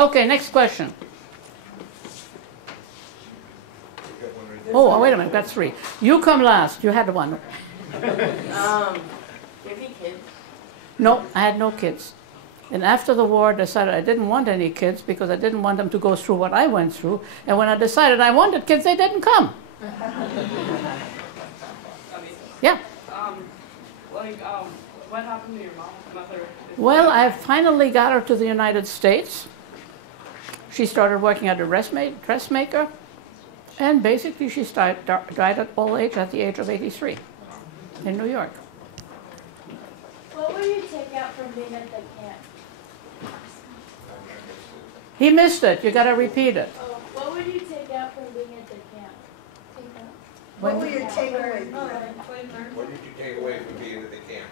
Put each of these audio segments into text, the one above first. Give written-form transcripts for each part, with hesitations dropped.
Okay, next question. Oh, wait a minute, I've got three. You come last. You had one. Do you have any kids? No, I had no kids. And after the war, I decided I didn't want any kids because I didn't want them to go through what I went through. And when I decided I wanted kids, they didn't come. Yeah. What happened to your mother? Well, I finally got her to the United States. She started working at a dressmaker. And basically, she died at old age at the age of 83 in New York. What would you take out from being at the camp? He missed it. You got to repeat it. Oh, what would you take out from being at the camp? What were your takeaways? What did you take away from being at the camp?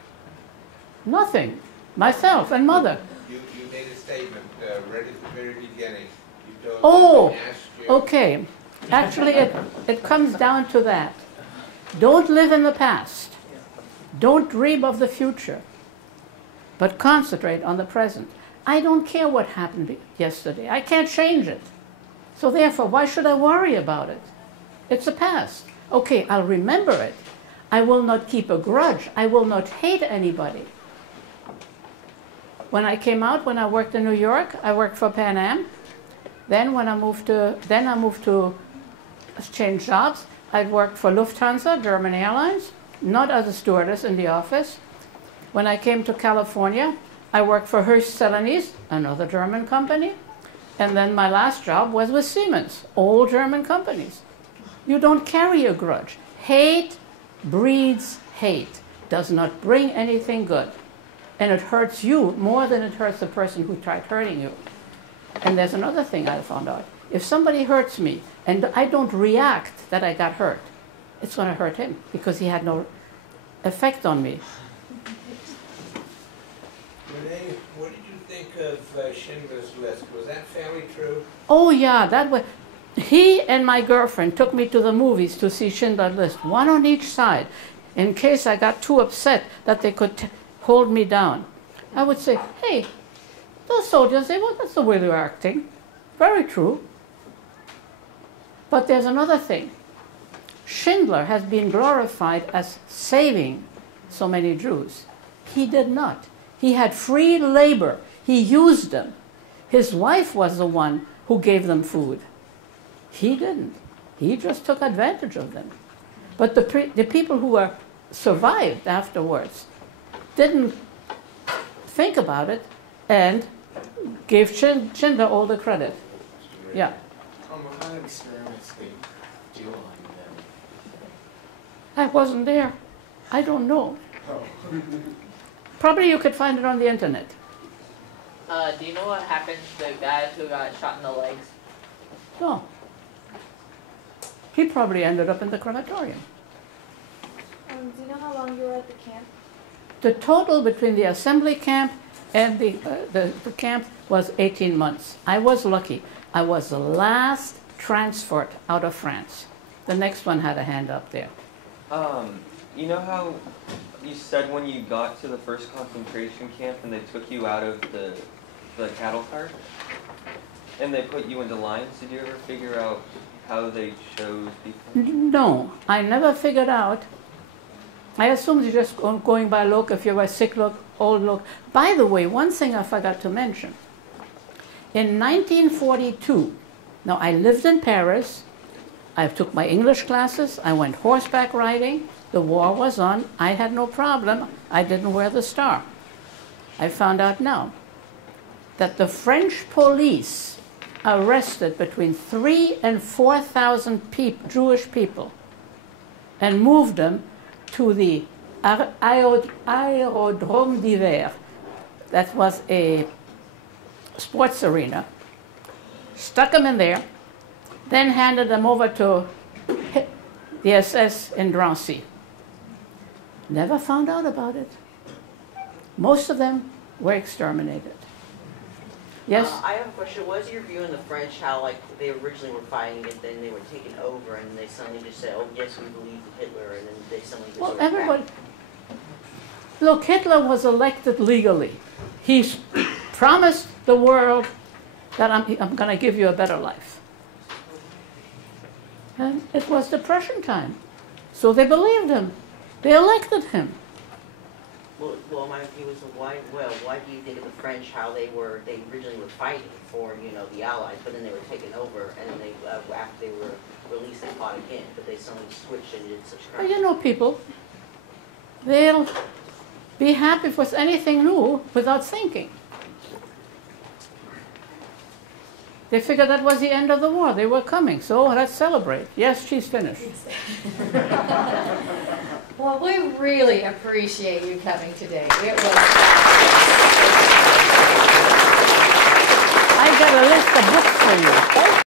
Nothing. Myself and mother. You made a statement right at the very beginning. You told Oh, asked you, okay. Actually, it comes down to that. Don't live in the past. Don't dream of the future. But concentrate on the present. I don't care what happened yesterday. I can't change it. So therefore, why should I worry about it? It's a past. Okay, I'll remember it. I will not keep a grudge. I will not hate anybody. When I came out, when I worked in New York, I worked for Pan Am. Then I moved to change jobs. I worked for Lufthansa, German Airlines, not as a stewardess in the office. When I came to California, I worked for Hirsch Celanese, another German company. And then my last job was with Siemens, all German companies. You don't carry a grudge. Hate breeds hate, does not bring anything good. And it hurts you more than it hurts the person who tried hurting you. And there's another thing I found out. If somebody hurts me and I don't react that I got hurt, it's going to hurt him because he had no effect on me. Renee, what did you think of Schindler's List? Was that fairly true? Oh yeah, that was. He and my girlfriend took me to the movies to see Schindler's List, one on each side, in case I got too upset that they could hold me down. I would say, hey, those soldiers, that's the way they were acting. Very true. But there's another thing. Schindler has been glorified as saving so many Jews. He did not. He had free labor. He used them. His wife was the one who gave them food. He didn't. He just took advantage of them. But the people who were survived afterwards didn't think about it and gave Schindler all the credit. Yeah. What kind of experiments they do on them? I wasn't there. I don't know. Oh. Probably you could find it on the internet. Do you know what happened to the guys who got shot in the legs? No. He probably ended up in the crematorium. Do you know how long you were at the camp? The total between the assembly camp and the camp was 18 months. I was lucky. I was the last transferred out of France. The next one had a hand up there. You know how you said when you got to the first concentration camp and they took you out of the cattle cart and they put you into lines? Did you ever figure out how they chose people? No, I never figured out. I assumed you're just going by look, if you were sick look, old look. By the way, one thing I forgot to mention. In 1942, now I lived in Paris. I took my English classes. I went horseback riding. The war was on. I had no problem. I didn't wear the star. I found out now that the French police arrested between 3,000 and 4,000 Jewish people and moved them to the Aérodrome d'Hiver. That was a sports arena. Stuck them in there, then handed them over to the SS in Drancy. Never found out about it. Most of them were exterminated. Yes? I have a question. What is your view on the French, how like they originally were fighting it, then they were taken over, and they suddenly just said, oh yes, we believe in Hitler, and then they suddenly just went everybody. back. Look, Hitler was elected legally. He promised the world that I'm going to give you a better life. And it was Depression time. So they believed him. They elected him. Well, my view is why do you think of the French, how they originally were fighting for, the Allies, but then they were taken over, and then after they were released, they fought again, but they suddenly switched and did such crap. Well, people, they'll be happy with anything new without thinking. They figured that was the end of the war. They were coming, so let's celebrate. Yes, she's finished. Well, we really appreciate you coming today. It was. I got a list of books for you.